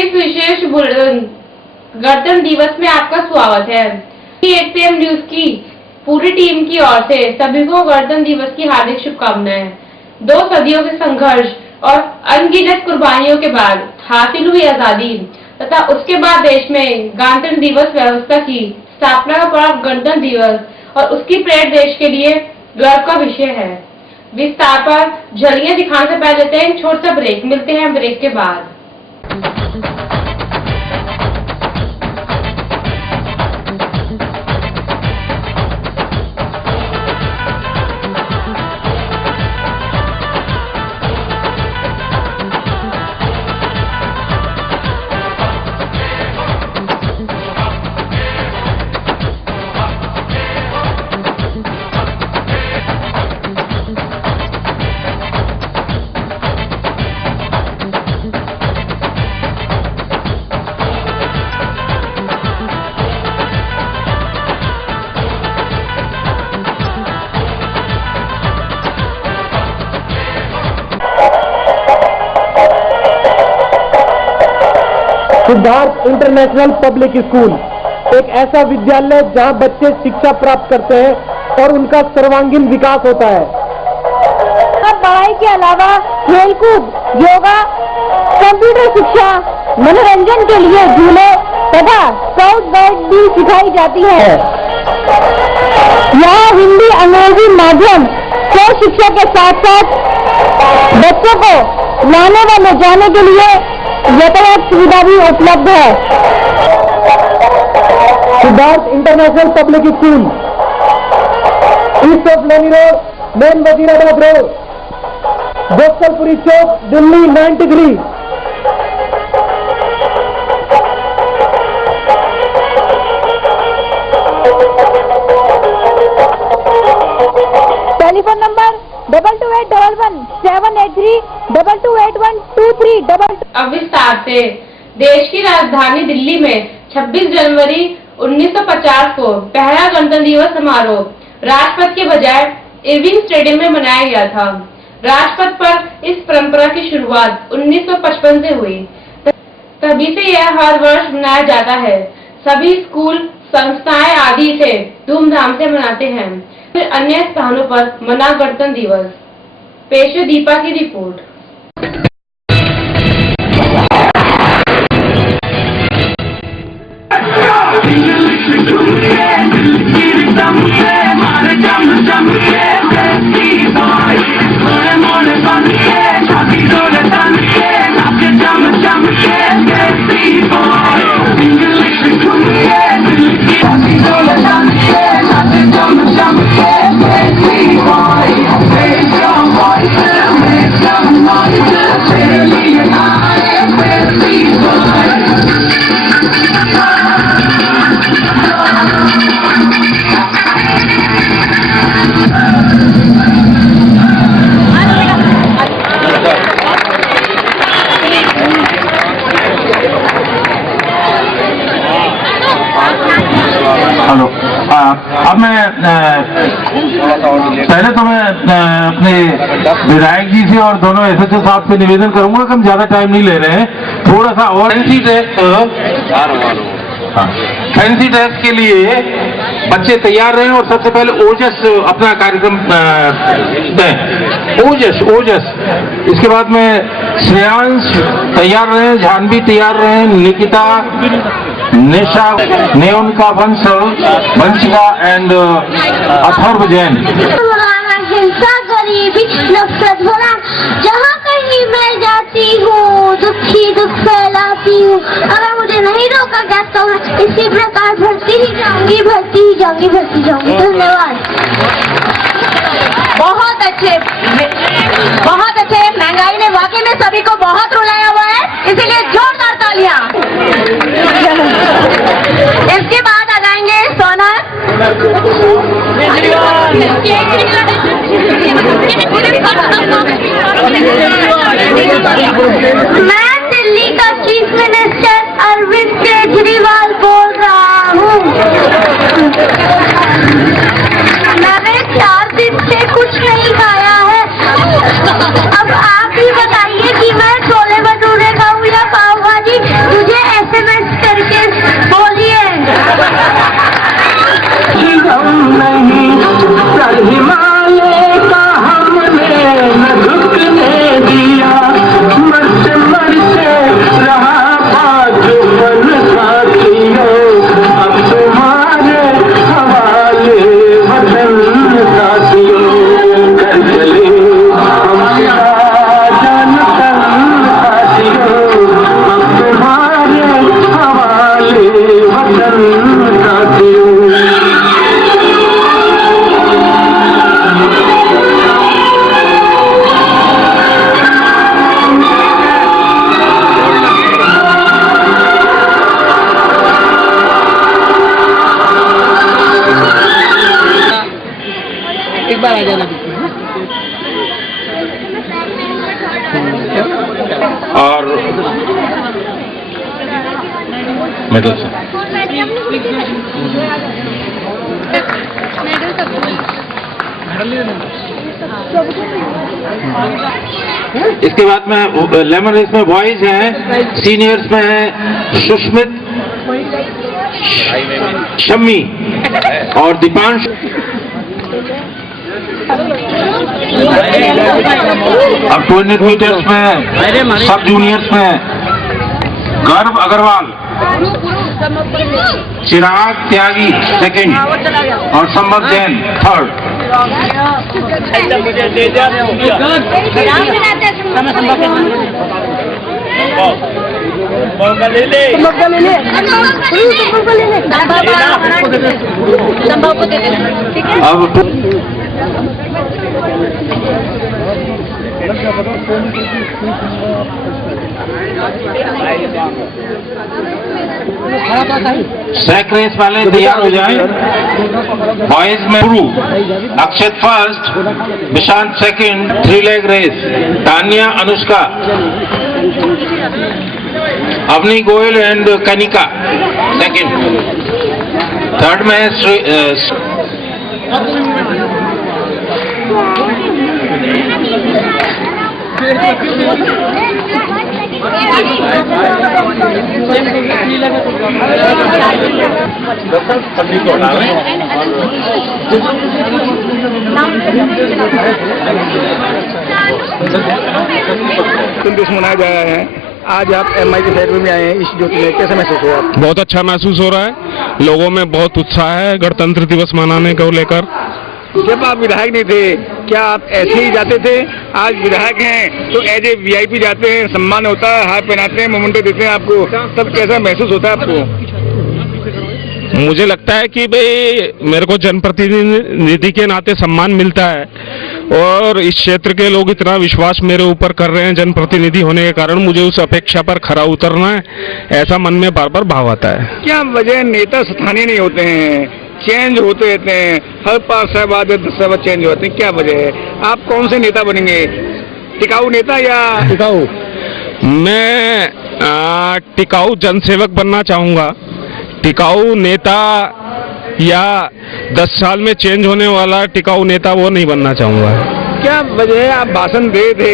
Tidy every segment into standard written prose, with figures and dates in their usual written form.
इस विशेष गणतंत्र दिवस में आपका स्वागत है। XM न्यूज की पूरी टीम की ओर से सभी को गणतंत्र दिवस की हार्दिक शुभकामनाएं। 2 सदियों के संघर्ष और अनगिनत कुर्बानियों के बाद हासिल हुई आजादी तथा उसके बाद देश में गणतंत्र दिवस व्यवस्था की स्थापना का पर्व गणतंत्र दिवस और उसकी परेड देश के लिए गर्व का विषय है। विस्तार पर झलकियां दिखाने से पहले लेते हैं छोटा सा ब्रेक। मिलते हैं ब्रेक के बाद। सिद्धार्थ इंटरनेशनल पब्लिक स्कूल एक ऐसा विद्यालय जहां बच्चे शिक्षा प्राप्त करते हैं और उनका सर्वांगीण विकास होता है। पढ़ाई के अलावा खेलकूद, योगा, कंप्यूटर शिक्षा, मनोरंजन के लिए झूले तथा स्काउट गाइड भी सिखाई जाती है। यहाँ हिंदी, अंग्रेजी माध्यम से शिक्षा के साथ साथ बच्चों को लाने व ले जाने के लिए यातायात सुविधा भी उपलब्ध है। Siddharth international public school, east of Loni road, main Wazirabad road, Gopalpuri chowk, Delhi 93। Telephone number 2281178322812322। अब विस्तार से देश की राजधानी दिल्ली में 26 जनवरी 1950 को पहला गणतंत्र दिवस समारोह राजपथ के बजाय इरविंग स्टेडियम में मनाया गया था। राजपथ पर इस परंपरा की शुरुआत 1955 से हुई। तभी से यह हर वर्ष मनाया जाता है। सभी स्कूल, संस्थाएं आदि इसे धूमधाम से मनाते हैं। फिर अन्य स्थानों पर मना गणतंत्र दिवस। पेश है दीपा की रिपोर्ट। हेलो, अब मैं पहले तो मैं अपने विधायक जी से और दोनों SHO साहब से निवेदन करूंगा कि हम ज्यादा टाइम नहीं ले रहे हैं, थोड़ा सा और फैंसी ड्रेस के लिए बच्चे तैयार रहे और सबसे पहले ओजस अपना कार्यक्रम दें। ओजस इसके बाद में श्रेयांश तैयार रहे, जानवी तैयार रहे, निकिता, निशा, नेउनका वंशिका एंड अथर्व जैन। हिंसा, गरीबी, नफरत भरा जहाँ कहीं मैं जाती हूँ दुखी दुख फैलाती हूँ। अगर मुझे नहीं रोका गया तो मैं इसी प्रकार भरती ही जाऊंगी। धन्यवाद। बहुत अच्छे। महंगाई ने वाकई में सभी को बहुत रुलाया हुआ है, इसीलिए जोरदार तालियां। इसके बाद आ जाएंगे सोनल। मैं दिल्ली का चीफ मिनिस्टर अरविंद केजरीवाल बोल रहा हूँ। मैंने 4 दिन से कुछ नहीं खाया है। अब आप ही बताइए कि मैं छोले भटूरे खाऊं या पाव भाजी। मेडल से। इसके बाद में लेमन रेस में बॉयज हैं, सीनियर्स में है सुष्मित, शम्मी और दीपांश। अब 200 मीटर्स में सब जूनियर्स में गर्व अग्रवाल, चिराग त्यागी सेकंड और संबत जैन थर्ड। अब सैक रेस वाले तैयार हो जाएं। बॉयज में Guru Akshat first, Vishant second, 3 leg race, Tania Anushka, Avni Goyal and Kanika second. Third में दिवस मनाया जा रहा है। आज आप एमआई के साइड में आए हैं, इस ज्योति में कैसे महसूस हो आप? बहुत अच्छा महसूस हो रहा है, लोगों में बहुत उत्साह है गणतंत्र दिवस मनाने को लेकर। जब आप विधायक नहीं थे, क्या आप ऐसे ही जाते थे? आज विधायक हैं तो एज ए वीआईपी जाते हैं, सम्मान होता है, हाथ पहनाते हैं, मोमेंटो देते हैं आपको, तब कैसा महसूस होता है आपको? मुझे लगता है कि भाई मेरे को जनप्रतिनिधि के नाते सम्मान मिलता है और इस क्षेत्र के लोग इतना विश्वास मेरे ऊपर कर रहे हैं जनप्रतिनिधि होने के कारण, मुझे उस अपेक्षा पर खरा उतरना है, ऐसा मन में बार बार भाव आता है। क्या वजह नेता स्थानीय नहीं होते हैं, चेंज होते रहते हैं, हर 5 साल बाद 10 साल बाद चेंज होते हैं, क्या वजह है? आप कौन से नेता बनेंगे, टिकाऊ नेता या टिकाऊ? मैं टिकाऊ जनसेवक बनना चाहूँगा, टिकाऊ नेता या 10 साल में चेंज होने वाला टिकाऊ नेता वो नहीं बनना चाहूँगा। क्या वजह है? आप भाषण दे थे,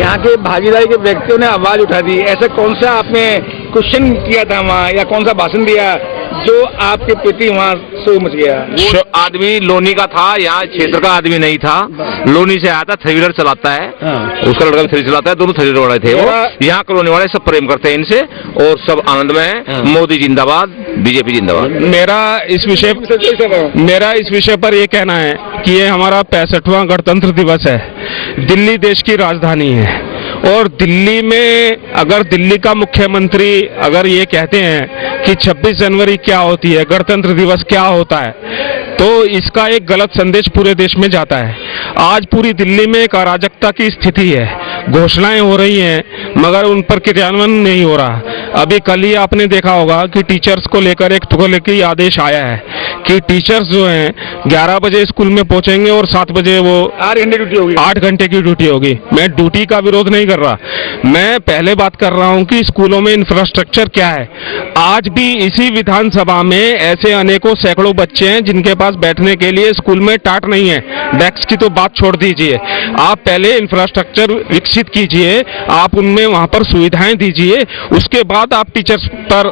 यहाँ के भागीदारी के व्यक्तियों ने आवाज उठा दी, ऐसा कौन सा आपने क्वेश्चन किया था वहाँ या कौन सा भाषण दिया जो आपके प्रति वहाँ शोर मच गया? वो आदमी लोनी का था, यहाँ क्षेत्र का आदमी नहीं था, लोनी से आया था, 3 व्हीलर चलाता है, उसका लड़का भी 3 चलाता है, दोनों 3 व्हीलर वाले थे वो। यहाँ कॉलोनी वाले सब प्रेम करते हैं इनसे और सब आनंद में है। मोदी जिंदाबाद, बीजेपी जिंदाबाद। मेरा इस विषय पर ये कहना है कि ये हमारा 65वां गणतंत्र दिवस है। दिल्ली देश की राजधानी है और दिल्ली में अगर दिल्ली का मुख्यमंत्री अगर ये कहते हैं कि 26 जनवरी क्या होती है, गणतंत्र दिवस क्या होता है, तो इसका एक गलत संदेश पूरे देश में जाता है। आज पूरी दिल्ली में एक अराजकता की स्थिति है, घोषणाएं हो रही हैं मगर उन पर क्रियान्वयन नहीं हो रहा। अभी कल ही आपने देखा होगा कि टीचर्स को लेकर एक तुगलकी आदेश आया है कि टीचर्स जो हैं 11 बजे स्कूल में पहुंचेंगे और 7 बजे वो 8 घंटे की ड्यूटी होगी। मैं ड्यूटी का विरोध नहीं कर रहा, मैं पहले बात कर रहा हूं कि स्कूलों में इंफ्रास्ट्रक्चर क्या है। आज भी इसी विधानसभा में ऐसे अनेकों सैकड़ों बच्चे हैं जिनके पास बैठने के लिए स्कूल में टाट नहीं है। डेस्क की तो बात छोड़ दीजिए, आप पहले इंफ्रास्ट्रक्चर विकसित कीजिए, आप उनमें वहां पर सुविधाएं दीजिए, उसके बाद आप टीचर्स पर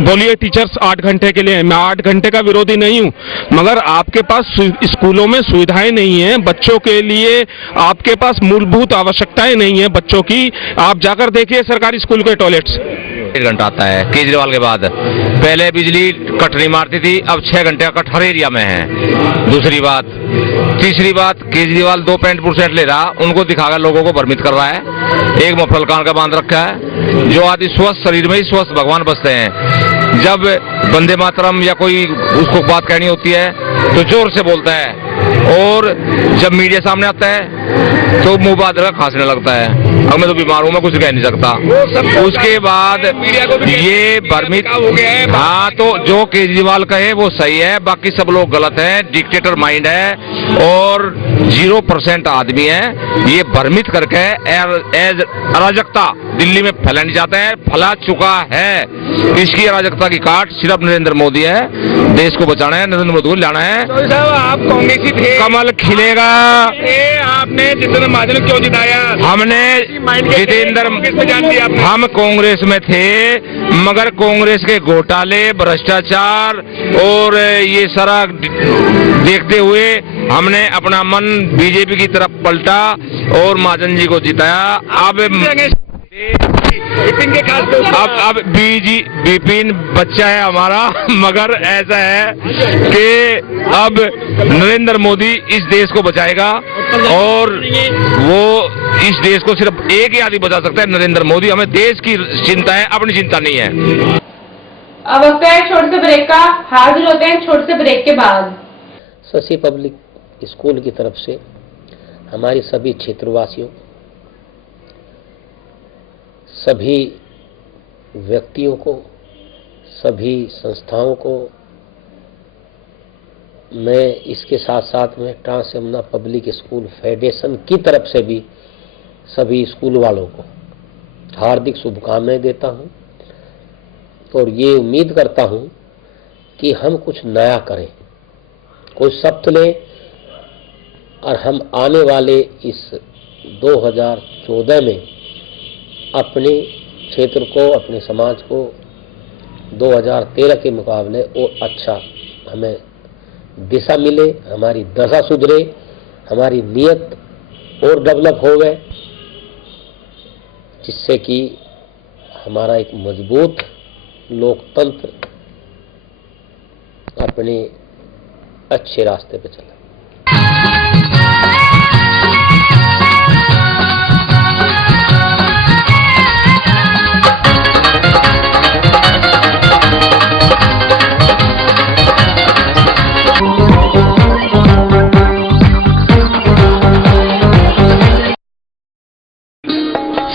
बोलिए। टीचर्स 8 घंटे के लिए, मैं 8 घंटे का विरोधी नहीं हूं, मगर आपके पास स्कूलों में सुविधाएं नहीं है, बच्चों के लिए आपके पास मूलभूत आवश्यकताएं नहीं है बच्चों की। आप जाकर देखिए सरकारी स्कूल के टॉयलेट्स। 1 घंटा आता है केजरीवाल के बाद, पहले बिजली कट नहीं मारती थी, अब 6 घंटे का कट हर एरिया में है। दूसरी बात, तीसरी बात, केजरीवाल 2 पैंट सेट ले रहा, उनको दिखाकर लोगों को भ्रमित कर रहा है। एक मफलर कान का बांध रखा है, जो आदि स्वस्थ शरीर में ही स्वस्थ भगवान बसते हैं। जब वंदे मातरम या कोई उसको बात कहनी होती है तो जोर से बोलता है, और जब मीडिया सामने आता है तो मुंह बात रखा खांसने लगता है। अब मैं तो बीमार हूँ, मैं कुछ कह नहीं सकता। उसके बाद ये भ्रमित हो गया है। हाँ, तो जो केजरीवाल कहे वो सही है, बाकी सब लोग गलत हैं। डिक्टेटर माइंड है और 0% आदमी है। ये भ्रमित करके एज अराजकता दिल्ली में फैलाना चाहते हैं, फैला चुका है। इसकी अराजकता की काट सिर्फ नरेंद्र मोदी है। देश को बचाना है, नरेंद्र मोदी को लाना है। तो साहब आप कांग्रेसी थे, कमल खिलेगा। आपने जितेंद्र महाजन क्यों जिताया? हमने जितेंद्र, हम कांग्रेस में थे, मगर कांग्रेस के घोटाले, भ्रष्टाचार और ये सारा देखते हुए हमने अपना मन बीजेपी की तरफ पलटा और महाजन जी को जिताया। अब विपिन के खास दोस्त, अब विपिन बच्चा है हमारा, मगर ऐसा है कि अब नरेंद्र मोदी इस देश को बचाएगा और वो इस देश को सिर्फ एक ही आदमी बचा सकता है, नरेंद्र मोदी। हमें देश की चिंता है, अपनी चिंता नहीं है। अब वक्त है छोटे से ब्रेक का। हाजिर होते हैं छोटे से ब्रेक के बाद। शशि पब्लिक स्कूल की तरफ से हमारे सभी क्षेत्रवासियों, सभी व्यक्तियों को, सभी संस्थाओं को, मैं इसके साथ साथ में trans Yamuna public school federation की तरफ से भी सभी स्कूल वालों को हार्दिक शुभकामनाएं देता हूं और ये उम्मीद करता हूं कि हम कुछ नया करें, कोई शब्द लें और हम आने वाले इस 2014 में अपने क्षेत्र को, अपने समाज को 2013 के मुकाबले और अच्छा हमें दिशा मिले, हमारी दशा सुधरे, हमारी नीयत और डेवलप हो गए, जिससे कि हमारा एक मजबूत लोकतंत्र अपने अच्छे रास्ते पे चला।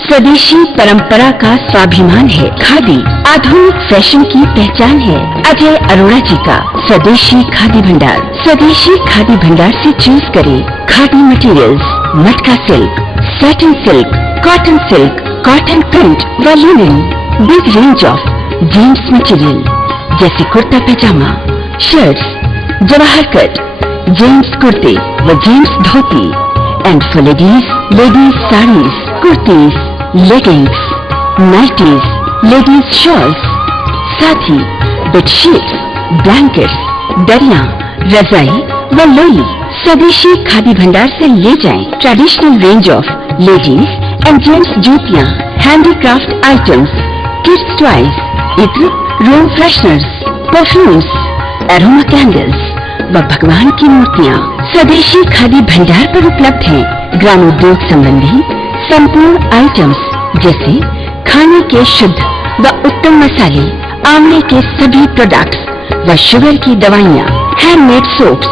स्वदेशी परंपरा का स्वाभिमान है। खादी आधुनिक फैशन की पहचान है। अजय अरोड़ा जी का स्वदेशी खादी भंडार। स्वदेशी खादी भंडार से चूज करें khadi materials, matka silk, satin silk, cotton print व linen. Big range of gents material जैसे kurta pyjama, shirts, Jawahar cut, gents कुर्ते व gents dhoti and for ladies saris, kurtis, leggings, nighties, ladies shawls, साथ ही बेडशीट्स, ब्लैंकेट्स, दरिया, रजाई व लोई स्वदेशी खादी भंडार से ले जाएं। Traditional range of ladies and gents जूतियां, हैंडीक्राफ्ट आइटम्स, किड्स टॉयज, इत्र, room fresheners, perfumes, aroma candles व भगवान की मूर्तियां स्वदेशी खादी भंडार पर उपलब्ध हैं। ग्रामोद्योग संबंधी संपूर्ण आइटम्स जैसे खाने के शुद्ध व उत्तम मसाले, आंवले के सभी प्रोडक्ट्स व शुगर की दवाइयाँ, हैंडमेड सोप्स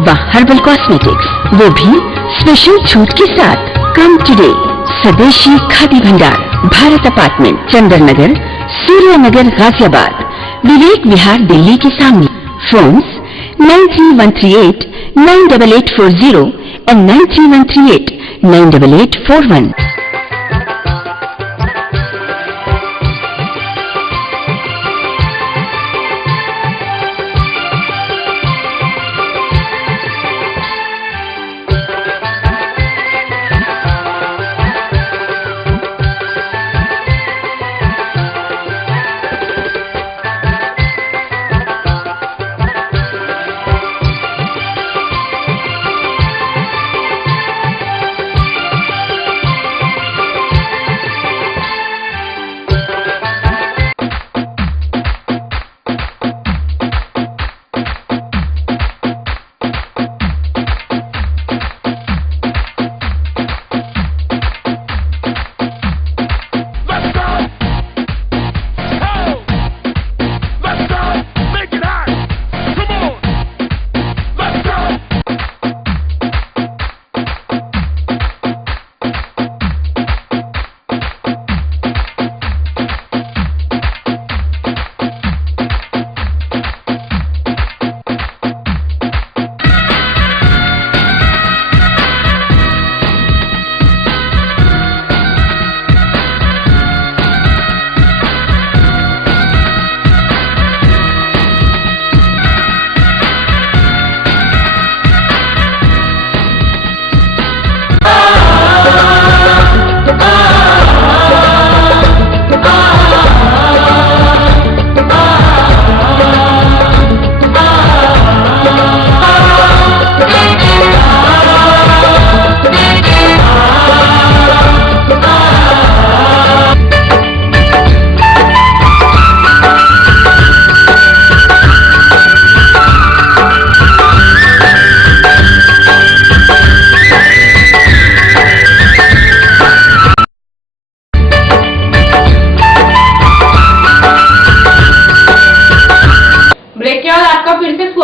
व हर्बल कॉस्मेटिक्स, वो भी स्पेशल छूट के साथ। कम टुडे स्वदेशी खादी भंडार, भारत अपार्टमेंट, चंदन नगर, सूर्य नगर, गाजियाबाद, विवेक विहार, दिल्ली के सामने। Phones 93138 98840 and 93138 98841।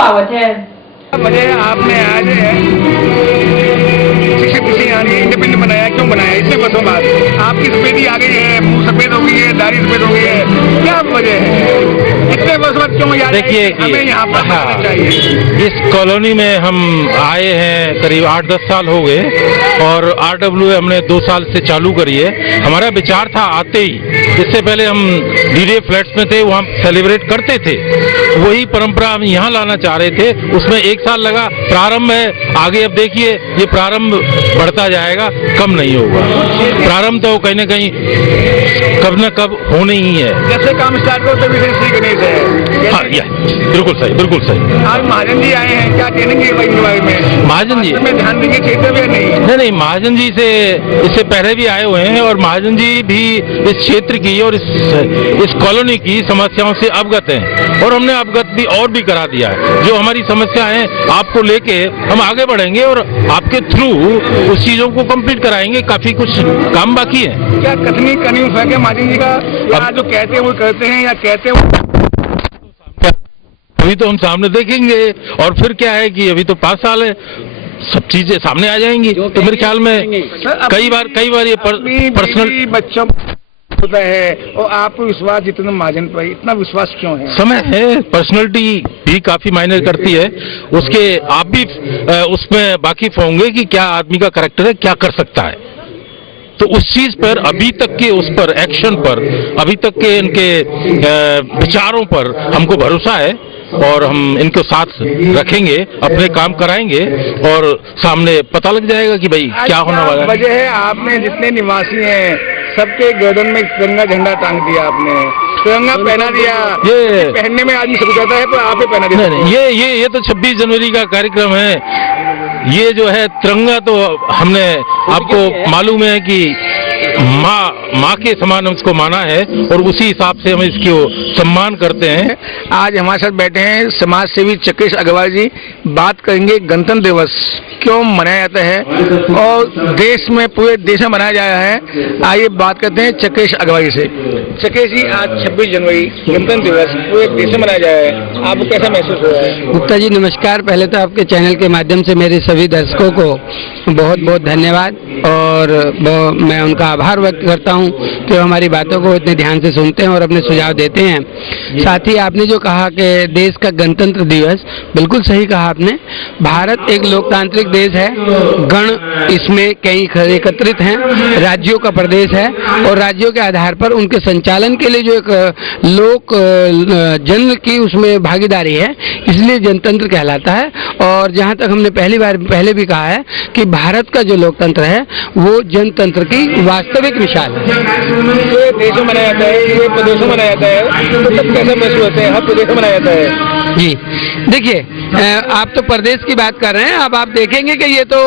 स्वागत है। वजह आपने आज शिक्षक दिवस यानी इंडिपेंडेंट बनाया, क्यों बनाया? इससे बसों बात आपकी सफेदी आ गई है, मुंह सफेद हो गई है, दाढ़ी सफेद हो गई है, क्या वजह है? इतने वर्ष बाद क्यों याद देखिए कि हमें यहाँ पर हाँ, चाहिए? इस कॉलोनी में हम आए हैं करीब 8-10 साल हो गए और RWA हमने 2 साल से चालू करी है। हमारा विचार था आते ही, इससे पहले हम DDA फ्लैट्स में थे, वहाँ सेलिब्रेट करते थे, वही परंपरा हम यहाँ लाना चाह रहे थे। उसमें 1 साल लगा, प्रारंभ है, आगे अब देखिए ये प्रारंभ बढ़ता जाएगा, कम नहीं होगा। प्रारंभ तो कहीं ना कहीं कब न कब होने ही है। जैसे काम स्टार्ट करो तभी से श्री गणेश है। हाँ, बिल्कुल सही, बिल्कुल सही। आज महाजन जी आए हैं, क्या कहेंगे भाई के बारे में? महाजन जी में ध्यान देंगे क्षेत्र में नहीं? नहीं, महाजन जी से इससे पहले भी आए हुए हैं और महाजन जी भी इस क्षेत्र की और इस कॉलोनी की समस्याओं से अवगत हैं और हमने अवगत भी और भी करा दिया है। जो हमारी समस्या है आपको लेके हम आगे बढ़ेंगे और आपके थ्रू उस चीजों को कंप्लीट कराएंगे। काफी कुछ काम बाकी है। क्या कथनी कन्फ्यूज है क्या महाजन जी का? या जो कहते हैं वो करते हैं या कहते हैं अभी तो हम सामने देखेंगे और फिर क्या है कि अभी तो 5 साल है, सब चीजें सामने आ जाएंगी। तो मेरे ख्याल में कई बार ये पर्सनल बच्चों होता है और आपको विश्वास जितना महाजन पर इतना विश्वास क्यों है? समय है, पर्सनैलिटी भी काफी मायने करती है। उसके आप भी उसमें वाकिफ होंगे कि क्या आदमी का कैरेक्टर है, क्या कर सकता है। तो उस चीज पर अभी तक के उस पर एक्शन पर, अभी तक के इनके विचारों पर हमको भरोसा है और हम इनको साथ रखेंगे, अपने काम कराएंगे और सामने पता लग जाएगा कि भाई क्या होने वाला है। वजह है आपने जितने निवासी हैं सबके गर्दन में तिरंगा झंडा टांग दिया, आपने तिरंगा पहना दिया। ये पहनने में आदमी सब जाता है पर आपने पहना दिया। नहीं, ये तो 26 जनवरी का कार्यक्रम है। ये जो है तिरंगा तो हमने आपको मालूम है कि माँ के समान उसको माना है और उसी हिसाब से हम इसको सम्मान करते हैं। आज हमारे साथ बैठे हैं समाज सेवी चकेश अग्रवाल जी। बात करेंगे गणतंत्र दिवस क्यों मनाया जाता है और देश में, पूरे देश में मनाया जा रहा है। आइए बात करते हैं चकेश अग्रवाल जी से। चकेश जी, आज 26 जनवरी गणतंत्र दिवस पूरे देश में मनाया जा रहा है, आपको कैसा महसूस हो रहा है? गुप्ता जी नमस्कार। पहले तो आपके चैनल के माध्यम से मेरे सभी दर्शकों को बहुत बहुत धन्यवाद और मैं उनका आभार व्यक्त करता हूं कि हमारी बातों को इतने ध्यान से सुनते हैं और अपने सुझाव देते हैं। साथ ही आपने जो कहा कि देश का गणतंत्र दिवस, बिल्कुल सही कहा आपने। भारत एक लोकतांत्रिक देश है, गण इसमें कई एकत्रित हैं, राज्यों का प्रदेश है और राज्यों के आधार पर उनके संचालन के लिए जो एक लोक जन की उसमें भागीदारी है, इसलिए जनतंत्र कहलाता है। और जहां तक हमने पहले भी कहा है कि भारत का जो लोकतंत्र है वो जनतंत्र की वास्तविक मिसाल है। ये देशों में मनाया जाता है, ये प्रदेशों में मनाया जाता है, तो सब कैसे महसूस होते हैं? हर प्रदेश में मनाया जाता है। जी देखिए, आप तो प्रदेश की बात कर रहे हैं, अब आप देखेंगे कि ये तो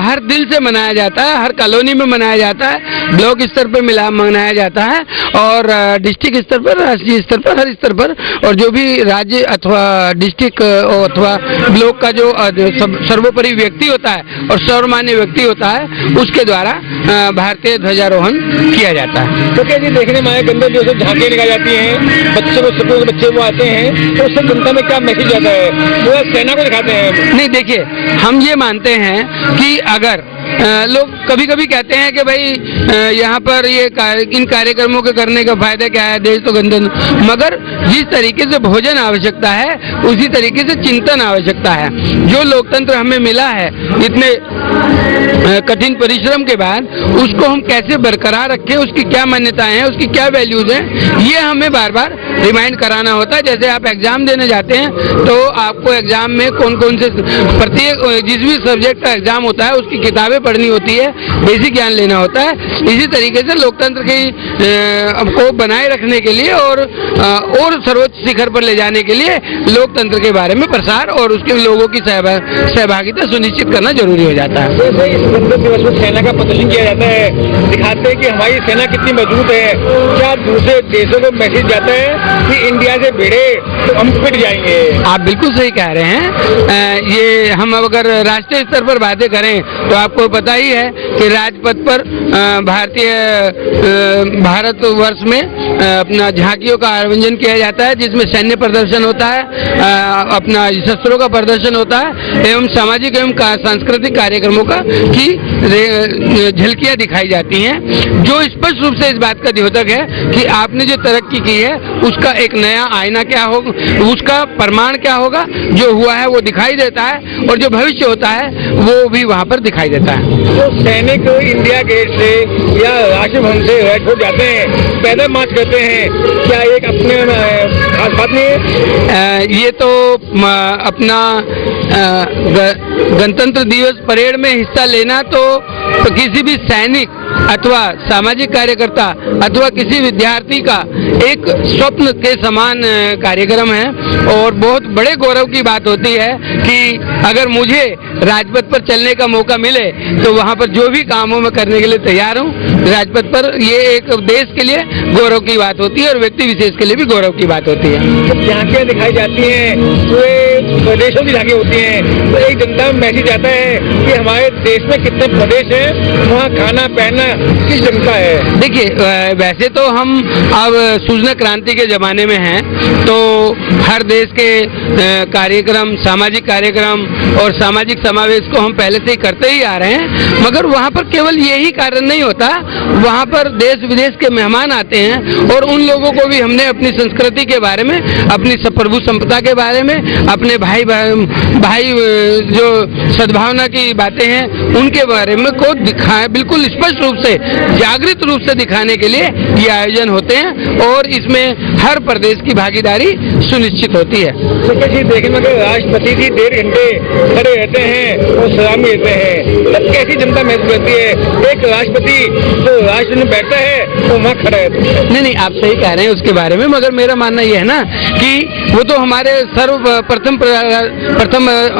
हर दिल से मनाया जाता है, हर कॉलोनी में मनाया जाता है, ब्लॉक स्तर पर मनाया जाता है और डिस्ट्रिक्ट स्तर पर, राष्ट्रीय स्तर पर, हर स्तर पर। और जो भी राज्य अथवा डिस्ट्रिक्ट अथवा ब्लॉक का जो सर्वोपरि व्यक्ति होता है और सर्वमान्य व्यक्ति होता है, उसके द्वारा भारतीय ध्वजारोहण किया जाता है। तो क्या जी देखने में आए गणतंत्र दिवस में झांकियां निकाली जाती हैं, बच्चों को, स्कूल के बच्चे वो आते हैं, तो उससे जनता में क्या मैसेज आता है? वो सेना को दिखाते हैं। नहीं, देखिए हम ये मानते हैं कि अगर लोग कभी कभी कहते हैं कि भाई यहाँ पर ये इन कार्यक्रमों के करने का फायदा क्या है, देश तो गणतंत्र, मगर जिस तरीके से भोजन आवश्यकता है उसी तरीके से चिंतन आवश्यकता है। जो लोकतंत्र हमें मिला है इतने कठिन परिश्रम के बाद, उसको हम कैसे बरकरार रखें, उसकी क्या मान्यताएं हैं, उसकी क्या वैल्यूज हैं, ये हमें बार बार रिमाइंड कराना होता है। जैसे आप एग्जाम देने जाते हैं तो आपको एग्जाम में कौन कौन से, प्रत्येक जिस भी सब्जेक्ट का एग्जाम होता है उसकी किताबें पढ़नी होती है, बेसिक ज्ञान लेना होता है। इसी तरीके से लोकतंत्र की को बनाए रखने के लिए और सर्वोच्च शिखर पर ले जाने के लिए लोकतंत्र के बारे में प्रसार और उसके लोगों की सहभागिता सुनिश्चित करना जरूरी हो जाता है। गणतंत्र दिवस में सेना का प्रदर्शन किया जाता है, दिखाते हैं कि हमारी सेना कितनी मजबूत है। क्या दूसरे देशों को मैसेज जाता है कि इंडिया से भिड़े तो हम पिट जाएंगे? आप बिल्कुल सही कह रहे हैं। ये हम अगर राष्ट्रीय स्तर पर बातें करें तो आपको पता ही है कि राजपथ पर भारतवर्ष में अपना झांकियों का आयोजन किया जाता है, जिसमें सैन्य प्रदर्शन होता है, अपना शस्त्रों का प्रदर्शन होता है एवं सामाजिक एवं सांस्कृतिक कार्यक्रमों का की झलकियां दिखाई जाती हैं, जो स्पष्ट रूप से इस बात का द्योतक है कि आपने जो तरक्की की है उसका एक नया आईना क्या होगा, उसका प्रमाण क्या होगा, जो हुआ है वो दिखाई देता है और जो भविष्य होता है वो भी वहाँ पर दिखाई देता है। तो सैनिक इंडिया गेट से या राजभवन से हो जाते हैं, पैदल मार्च करते हैं, क्या एक अपने खास बात नहीं है? ये तो अपना गणतंत्र दिवस परेड में हिस्सा लेना तो किसी भी सैनिक अथवा सामाजिक कार्यकर्ता अथवा किसी विद्यार्थी का एक स्वप्न के समान कार्यक्रम है और बहुत बड़े गौरव की बात होती है कि अगर मुझे राजपथ पर चलने का मौका मिले तो वहां पर जो भी काम हो मैं करने के लिए तैयार हूं। राजपथ पर ये एक देश के लिए गौरव की बात होती है और व्यक्ति विशेष के लिए भी गौरव की बात होती है। झांकियां दिखाई जाती हैं, पूरे प्रदेशों की झांकियां होती हैं, तो एक जनता में मैसेज आता है कि हमारे देश में कितने प्रदेश हैं, वहाँ खाना पहनना किस ढंग का है? देखिए, वैसे तो हम अब सूचना क्रांति के जमाने में हैं, तो हर देश के कार्यक्रम, सामाजिक कार्यक्रम और सामाजिक समावेश को हम पहले से ही करते ही आ रहे हैं, मगर वहाँ पर केवल यही कारण नहीं होता, वहाँ पर देश विदेश के मेहमान आते हैं और उन लोगों को भी हमने अपनी संस्कृति के बारे में, अपनी प्रभु संपदा के बारे में, अपने भाई जो सद्भावना की बातें हैं उनके बारे में को दिखाए, बिल्कुल स्पष्ट रूप से, जागृत रूप से दिखाने के लिए ये आयोजन होते हैं और इसमें हर प्रदेश की भागीदारी सुनिश्चित होती है। देखने में राष्ट्रपति जी 1.5 घंटे खड़े रहते हैं और सलामी देते हैं, तब कैसी जनता महसूस करती है? एक राष्ट्रपति जो राष्ट्र में बैठता है वो वहाँ खड़ा रहता है। नहीं, आप सही कह रहे हैं उसके बारे में, मगर मेरा मानना यह है ना कि वो तो हमारे प्रथम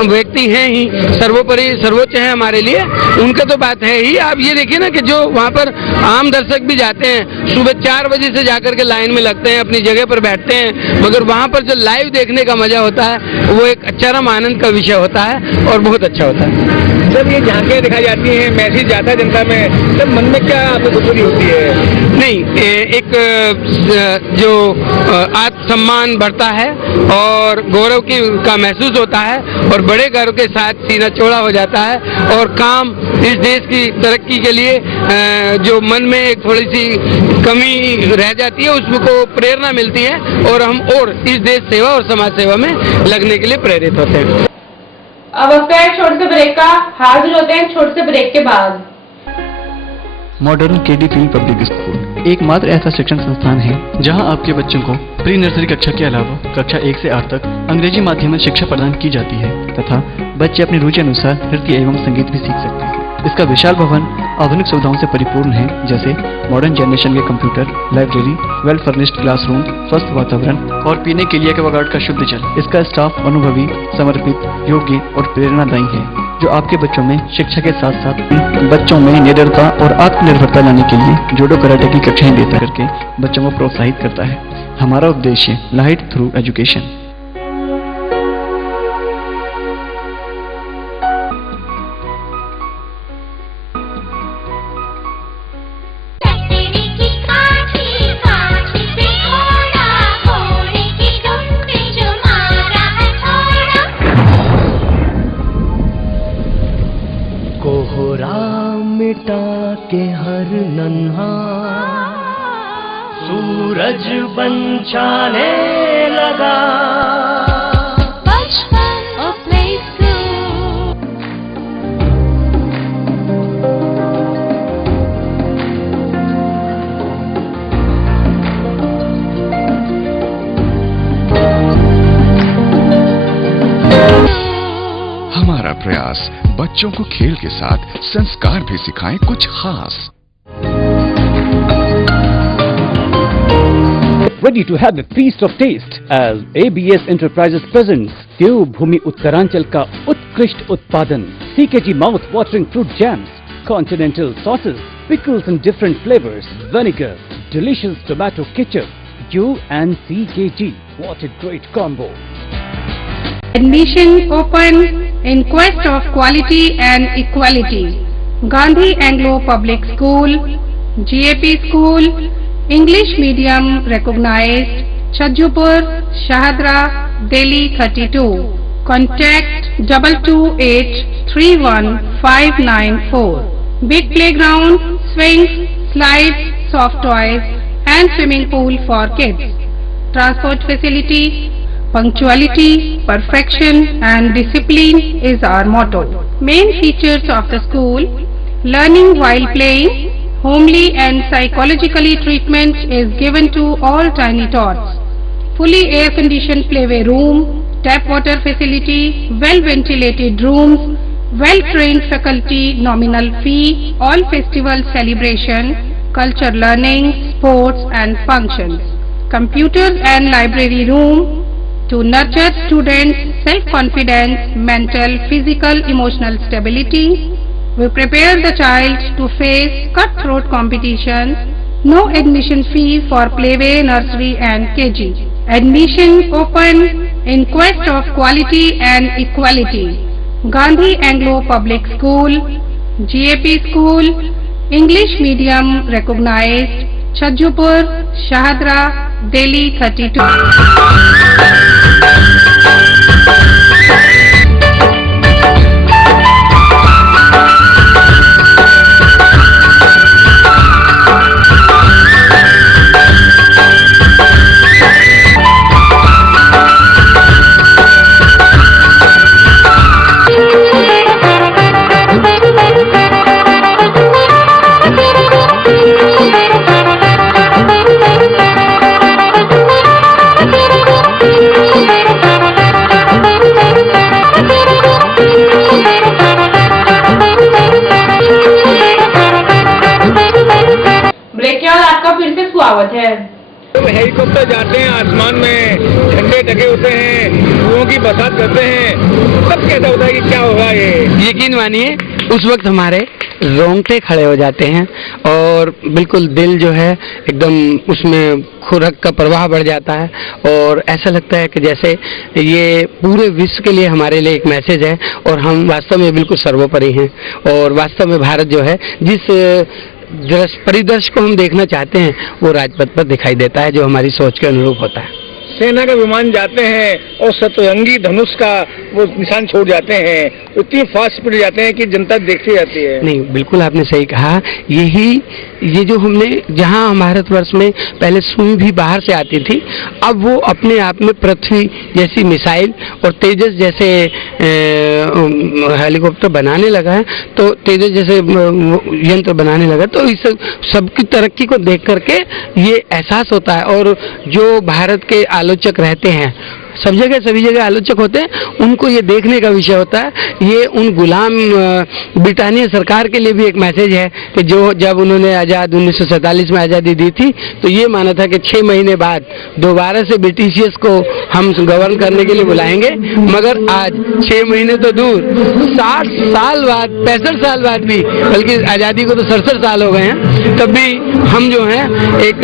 व्यक्ति हैं ही, सर्वोपरि सर्वोच्च है हमारे लिए, उनका तो बात है ही। आप ये देखिए ना कि जो वहाँ पर आम दर्शक भी जाते हैं, सुबह 4 बजे से जाकर के लाइन में लगते हैं, अपनी जगह पर बैठते हैं, मगर वहाँ पर जो लाइव देखने का मजा होता है वो एक चरम आनंद का विषय होता है और बहुत अच्छा होता है। जब ये झांकियां दिखाई जाती हैं, मैसेज जाता है जनता में, तब मन में क्या आपको खुशी होती है? नहीं, एक जो आत्मसम्मान बढ़ता है और गौरव का महसूस होता है और बड़े गर्व के साथ सीना चौड़ा हो जाता है और काम इस देश की तरक्की के लिए जो मन में एक थोड़ी सी कमी रह जाती है उसको प्रेरणा मिलती है और हम और इस देश सेवा और समाज सेवा में लगने के लिए प्रेरित होते हैं। अब वक्त है छोटे से ब्रेक का, हाजिर होते हैं छोटे से ब्रेक के बाद। Modern KD field public school एकमात्र ऐसा शिक्षण संस्थान है जहां आपके बच्चों को प्री नर्सरी कक्षा के अलावा कक्षा 1 से 8 तक अंग्रेजी माध्यम में शिक्षा प्रदान की जाती है तथा बच्चे अपनी रुचि अनुसार नृत्य एवं संगीत भी सीख सकते हैं। इसका विशाल भवन आधुनिक सुविधाओं से परिपूर्ण है, जैसे मॉडर्न जनरेशन के computer, library, well furnished classroom, स्वस्थ वातावरण और पीने के लिए एक्वागार्ड का शुद्ध जल। इसका स्टाफ अनुभवी, समर्पित, योग्य और प्रेरणादायी है, जो आपके बच्चों में शिक्षा के साथ साथ बच्चों में निडरता और आत्मनिर्भरता लाने के लिए जूडो कराटे की कक्षाएं देता करके बच्चों को प्रोत्साहित करता है। हमारा उद्देश्य लाइट थ्रू एजुकेशन। के हर नन्हा सूरज बन जाने लगा। हमारा प्रयास बच्चों को खेल के साथ संस्कार भी सिखाएं कुछ खास। Ready to have a feast of taste as ABS Enterprises presents देवभूमि उत्तरांचल का उत्कृष्ट उत्पादन CKG mouth watering fruit jams continental sauces, pickles in different flavors, vinegar, delicious tomato ketchup, U&CKG. What a great combo! Admission open in quest of quality and equality. Gandhi Anglo Public School, GAP School, English Medium recognized, Chhajjupur, Shahadra, Delhi 32. Contact 228-31594. Big playground, swings, slides, soft toys and swimming pool for kids. Transport facility, punctuality, perfection and discipline is our motto. Main features of the school: learning while playing, homely and psychologically treatment is given to all tiny tots. Fully air-conditioned playway room, tap water facility, well-ventilated rooms, well-trained faculty, nominal fee, all festival celebration, culture learning, sports and functions. Computers and library room to nurture students' self-confidence, mental, physical, emotional stability. We prepare the child to face cutthroat competitions. No admission fee for playway, nursery and KG. Admission open in quest of quality and equality. Gandhi Anglo Public School, GAP School, English Medium recognized, Chhajjupur, Shahadra, Delhi 32. स्वागत है। Helicopter जाते हैं आसमान में, झंडे ढके होते हैं, फूलों की बरसात करते हैं, तब कैसा होता है कि क्या होगा ये? यकीन मानिए उस वक्त हमारे रोंगटे खड़े हो जाते हैं और बिल्कुल दिल जो है एकदम उसमें खुरक का प्रवाह बढ़ जाता है और ऐसा लगता है कि जैसे ये पूरे विश्व के लिए हमारे लिए एक मैसेज है और हम वास्तव में बिल्कुल सर्वोपरि हैं और वास्तव में भारत जो है जिस परिदृश्य को हम देखना चाहते हैं वो राजपथ पर दिखाई देता है जो हमारी सोच के अनुरूप होता है। सेना का विमान जाते हैं और सतरंगी धनुष का वो निशान छोड़ जाते हैं, इतनी फास्ट स्पीड जाते हैं कि जनता देखती जाती है। नहीं, बिल्कुल आपने सही कहा। ये जो हमने जहां भारतवर्ष में पहले सुई भी बाहर से आती थी, अब वो अपने आप में पृथ्वी जैसी मिसाइल और तेजस जैसे हेलीकॉप्टर बनाने लगा है, तो तेजस जैसे यंत्र बनाने लगा, तो इस सबकी तरक्की को देख करके ये एहसास होता है। और जो भारत के आलोचक रहते हैं, सब जगह सभी जगह आलोचक होते हैं, उनको ये देखने का विषय होता है। ये उन गुलाम ब्रिटानिया सरकार के लिए भी एक मैसेज है कि जो जब उन्होंने 1947 में आज़ादी दी थी तो ये माना था कि 6 महीने बाद दोबारा से ब्रिटिशियर्स को हम गवर्न करने के लिए बुलाएंगे, मगर आज 6 महीने तो दूर 60 साल बाद, 65 साल बाद भी, बल्कि आज़ादी को तो 67 साल हो गए हैं, तब भी हम जो हैं एक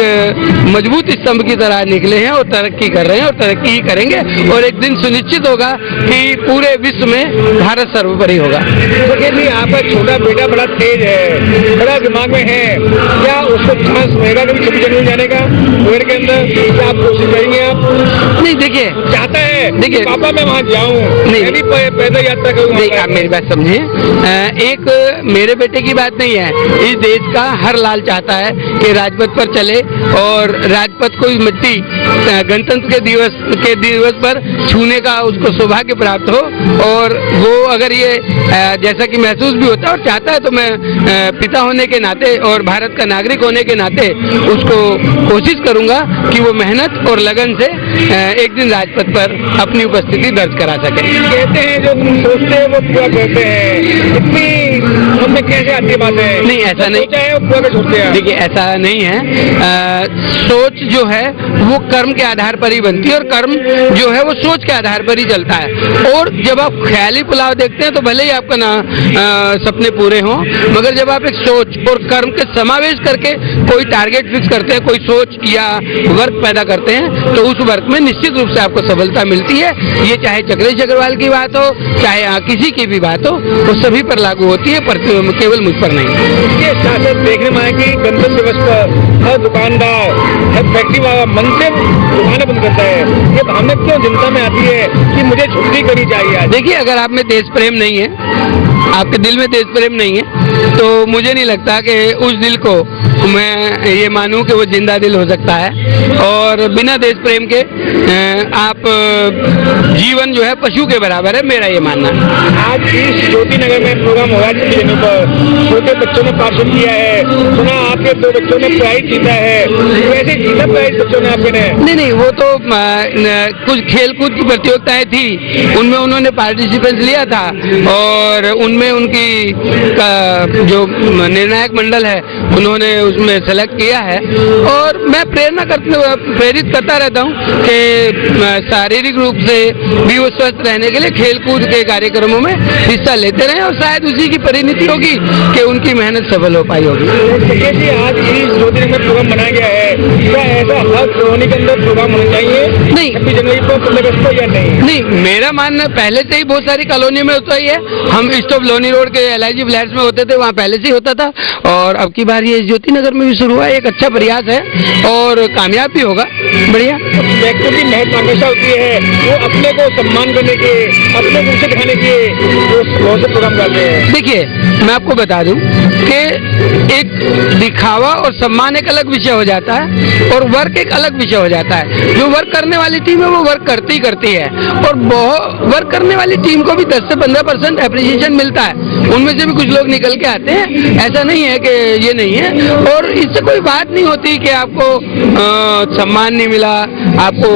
मजबूत स्तंभ की तरह निकले हैं और तरक्की कर रहे हैं और तरक्की ही करेंगे और एक दिन सुनिश्चित होगा कि पूरे विश्व में भारत सर्वोपरि होगा। तो कहते आपका छोटा बेटा बड़ा तेज है, बड़ा दिमाग में है, क्या उसको चांस मिलेगा कभी 26 जनवरी जाने का शहर के अंदर? क्या आप कोशिश करेंगे? आप नहीं, देखिए चाहता है, देखिए पापा मैं वहाँ जाऊँ, नहीं पैदल यात्रा करूँ। नहीं, आप मेरी बात समझिए, एक मेरे बेटे की बात नहीं है, इस देश का हर लाल चाहता है कि राजपथ पर चले और राजपथ को मिट्टी गणतंत्र के दिवस पर छूने का उसको सौभाग्य प्राप्त हो। और वो अगर ये जैसा कि महसूस भी होता है और चाहता है, तो मैं पिता होने के नाते और भारत का नागरिक होने के नाते उसको कोशिश करूंगा कि वो मेहनत और लगन से एक दिन राजपथ पर अपनी उपस्थिति दर्ज करा सके। कहते हैं जो तुम सोचते हैं वो पूरा करते हैं, इतनी मन में कैसे आती है बातें? नहीं, ऐसा नहीं, छोड़ते हैं। देखिए ऐसा नहीं है। सोच जो है वो कर्म के आधार पर ही बनती है और कर्म जो है वो सोच के आधार पर ही चलता है। और जब आप ख्याली पुलाव देखते हैं तो भले ही आपका सपने पूरे हों, मगर जब आप एक सोच और कर्म के समावेश करके कोई टारगेट फिक्स करते हैं, कोई सोच या वर्क पैदा करते हैं, तो उस वर्क में निश्चित रूप से आपको सफलता मिलती है। ये चाहे चक्रेश अग्रवाल की बात हो, चाहे किसी की भी बात हो, वो सभी पर लागू होती है, पर केवल मुझ पर नहीं। इसके साथ साथ देखने में आया कि गणतंत्र दिवस पर हर दुकानदार, हर फैक्ट्री वाला मन से दुकानें बंद करता है। ये भावना क्यों जनता में आती है कि मुझे छुट्टी करनी चाहिए? देखिए, अगर आप में देश प्रेम नहीं है, आपके दिल में देश प्रेम नहीं है, तो मुझे नहीं लगता कि उस दिल को मैं ये मानूं कि वो जिंदा दिल हो सकता है। और बिना देश प्रेम के आप जीवन जो है पशु के बराबर है, मेरा ये मानना है। आज इस ज्योति नगर में प्रोग्राम हो रहा है, पर छोटे बच्चों ने भाषण किया है, सुना आपके 2 बच्चों ने प्राइज जीता है। वैसे जीता प्राइज बच्चों ने आपके ने? नहीं, वो तो कुछ खेलकूद की प्रतियोगिताएं थी, उनमें उन्होंने पार्टिसिपेंट लिया था और उनमें उनकी जो निर्णायक मंडल है उन्होंने उसमें सेलेक्ट किया है। और मैं प्रेरित करता रहता हूँ कि शारीरिक रूप से भी वो स्वस्थ रहने के लिए खेलकूद के कार्यक्रमों में हिस्सा लेते रहे और शायद उसी की परिणति होगी कि उनकी मेहनत सफल हो पाई होगी। आज इस ज्योति में प्रोग्राम बनाया गया है, क्या ऐसा हर कॉलोनी के अंदर प्रोग्राम होना चाहिए? नहीं, 26 जनवरी को 15 अगस्त को या नहीं? मेरा मानना पहले से ही बहुत सारी कॉलोनी में होता ही है। हम स्टॉप लोनी रोड के LIG फ्लैट्स में होते थे, वहाँ पहले से ही होता था और अब की बार ये ज्योति नगर में भी शुरू हुआ। एक अच्छा प्रयास है और कामयाब भी होगा। बढ़िया। व्यक्तियों की महत्वाकांक्षा होती है, वो अपने को सम्मान करने के, अपने को ऊंचे दिखाने के बहुत से प्रोग्राम करते हैं। देखिए, मैं आपको बता दूं कि एक दिखावा और सम्मान एक अलग विषय हो जाता है और वर्क एक अलग विषय हो जाता है। जो वर्क करने वाली टीम है वो वर्क करती है और वर्क करने वाली टीम को भी 10 से 15% एप्रिसिएशन मिलता है। उनमें से भी कुछ लोग निकल के आते हैं, ऐसा नहीं है कि ये नहीं है। और इससे कोई बात नहीं होती कि आपको सम्मान नहीं मिला, आपको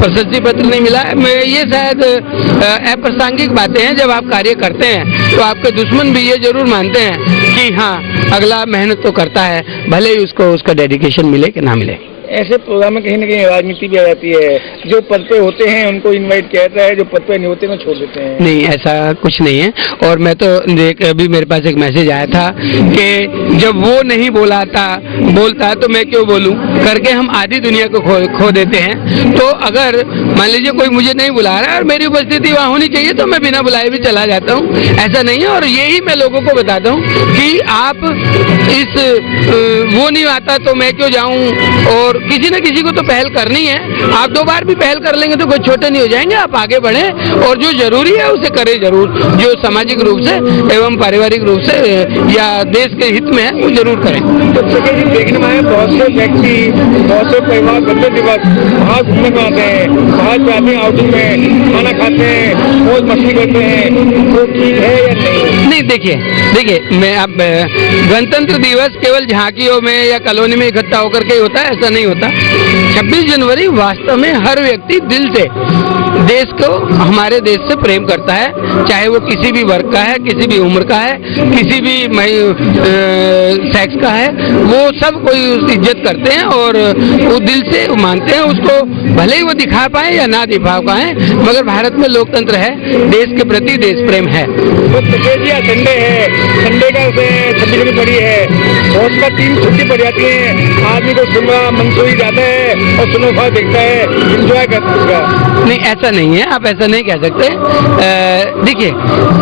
प्रशस्ति पत्र नहीं मिला। ये शायद अप्रासंगिक बातें हैं। जब आप कार्य करते हैं तो आपके दुश्मन भी ये जरूर मानते हैं कि हाँ, अगला मेहनत तो करता है, भले ही उसको उसका डेडिकेशन मिले कि ना मिले। ऐसे प्रोग्राम में कहीं ना कहीं राजनीति भी आ जाती है। जो पद पे होते हैं उनको इनवाइट किया जाता है, जो पद पे नहीं होते उन्हें छोड़ देते हैं। नहीं, ऐसा कुछ नहीं है। और मैं तो अभी मेरे पास एक मैसेज आया था कि जब वो नहीं बोलता तो मैं क्यों बोलूं करके हम आधी दुनिया को खो देते हैं। तो अगर मान लीजिए कोई मुझे नहीं बुला रहा है और मेरी उपस्थिति वहाँ होनी चाहिए तो मैं बिना बुलाए भी चला जाता हूँ, ऐसा नहीं है। और यही मैं लोगों को बताता हूँ कि आप वो नहीं आता तो मैं क्यों जाऊँ। और किसी न किसी को तो पहल करनी है। आप 2 बार भी पहल कर लेंगे तो कोई छोटे नहीं हो जाएंगे। आप आगे बढ़ें और जो जरूरी है उसे करें जरूर, जो सामाजिक रूप से एवं पारिवारिक रूप से या देश के हित में है वो जरूर करें। तो देखने में आए बहुत से व्यक्ति, बहुत से परिवार गणतंत्र दिवस बाहर घूमने को आते हैं, बाहर जाते हैं, आउटिंग में खाना खाते हैं, मौज मस्ती करते हैं, तो ठीक है या नहीं? नहीं, देखिए मैं अब गणतंत्र दिवस केवल झांकियों में या कॉलोनी में इकट्ठा होकर के होता है, ऐसा नहीं होता। 26 जनवरी वास्तव में हर व्यक्ति दिल से देश को, हमारे देश से प्रेम करता है, चाहे वो किसी भी वर्ग का है, किसी भी उम्र का है, किसी भी सेक्स का है, वो सब कोई इज्जत करते हैं और वो दिल से मानते हैं उसको, भले ही वो दिखा पाए या ना दिखा पाए, मगर भारत में लोकतंत्र है, देश के प्रति देश प्रेम है। तो संडे है, संडे का 26 जनवरी पड़ी है, बहुत सा 3 छुट्टी पड़ जाती है, आदमी को शिमला मंसूरी जाता है और स्नोफॉल देखता है, एंजॉय करता है। नहीं, ऐसा नहीं है, आप ऐसा नहीं कह सकते। देखिए,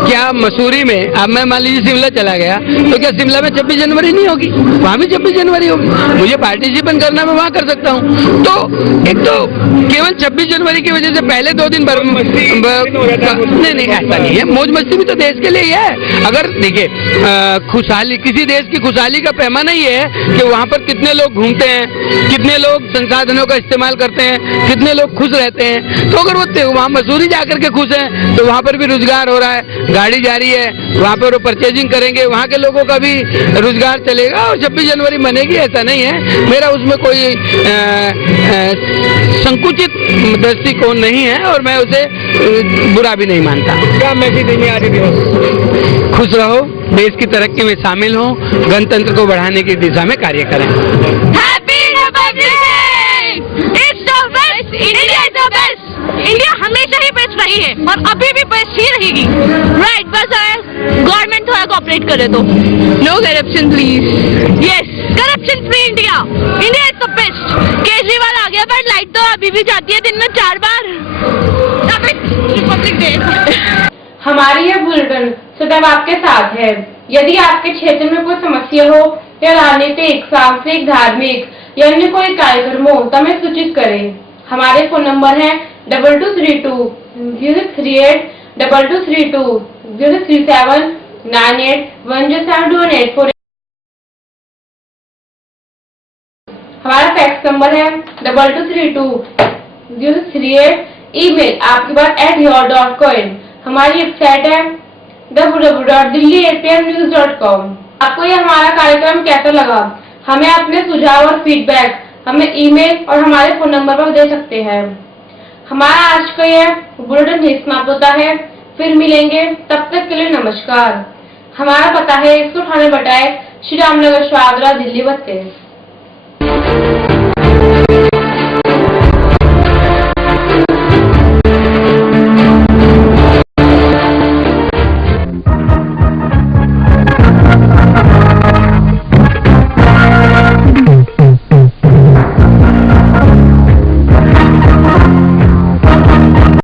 क्या मसूरी में अब मैं मान लीजिए शिमला चला गया तो क्या शिमला में 26 जनवरी नहीं होगी? वहाँ भी 26 जनवरी होगी। मुझे पार्टिसिपेट करना, मैं वहाँ कर सकता हूँ। तो एक तो केवल 26 जनवरी की वजह से पहले 2 दिन नहीं, ऐसा नहीं है। मौज मस्ती भी तो देश के लिए ही है। अगर देखिए, खुशहाली, किसी देश की खुशहाली का पैमाना ये है कि वहाँ पर कितने लोग घूमते हैं, कितने लोग संसाधनों का इस्तेमाल करते हैं, कितने लोग खुश रहते हैं। तो अगर वो वहाँ मसूरी जाकर के खुश हैं तो वहाँ पर भी रोजगार हो रहा है, गाड़ी जा रही है, वहाँ पर वो परचेजिंग करेंगे, वहाँ के लोगों का भी रोजगार चलेगा और 26 जनवरी मनेगी, ऐसा नहीं है। मेरा उसमें कोई संकुचित दृष्टिकोण नहीं है और मैं उसे बुरा भी नहीं मानता। क्या मैसेज देंगे आज दिवस? खुश रहो, देश की तरक्की में शामिल हो, गणतंत्र को बढ़ाने की दिशा में कार्य करें। Happy Republic day! It's the best, India is the best. India हमेशा ही बेस्ट रही है और अभी भी बेस्ट ही रहेगी। राइट, बस गवर्नमेंट थोड़ा कोऑपरेट करे तो। No corruption please. Yes, corruption free India. India is the best. Kejriwal आ गया पर लाइट तो अभी भी जाती है दिन में 4 बार। Republic day. हमारी यह बुलेटिन सदैव आपके साथ है। यदि आपके क्षेत्र में कोई समस्या हो या राजनीतिक, सांस्कृतिक, धार्मिक या अन्य कोई कार्यक्रम हो तो हमें सूचित करें। हमारे फोन नंबर है 2232 038 2232 037 98 1072 हमारा फैक्स नंबर है 2232 038। ईमेल आपकी बात @your.coin। हमारी वेबसाइट है www.delhi8pmnews.com। आपको ये हमारा कार्यक्रम कैसा लगा? हमें अपने सुझाव और फीडबैक हमें ईमेल और हमारे फोन नंबर पर दे सकते हैं। हमारा आज का यह बुलेटिन समाप्त होता है। फिर मिलेंगे, तब तक के लिए नमस्कार। हमारा पता है 198 श्री रामनगर, शाहदरा, दिल्ली 32।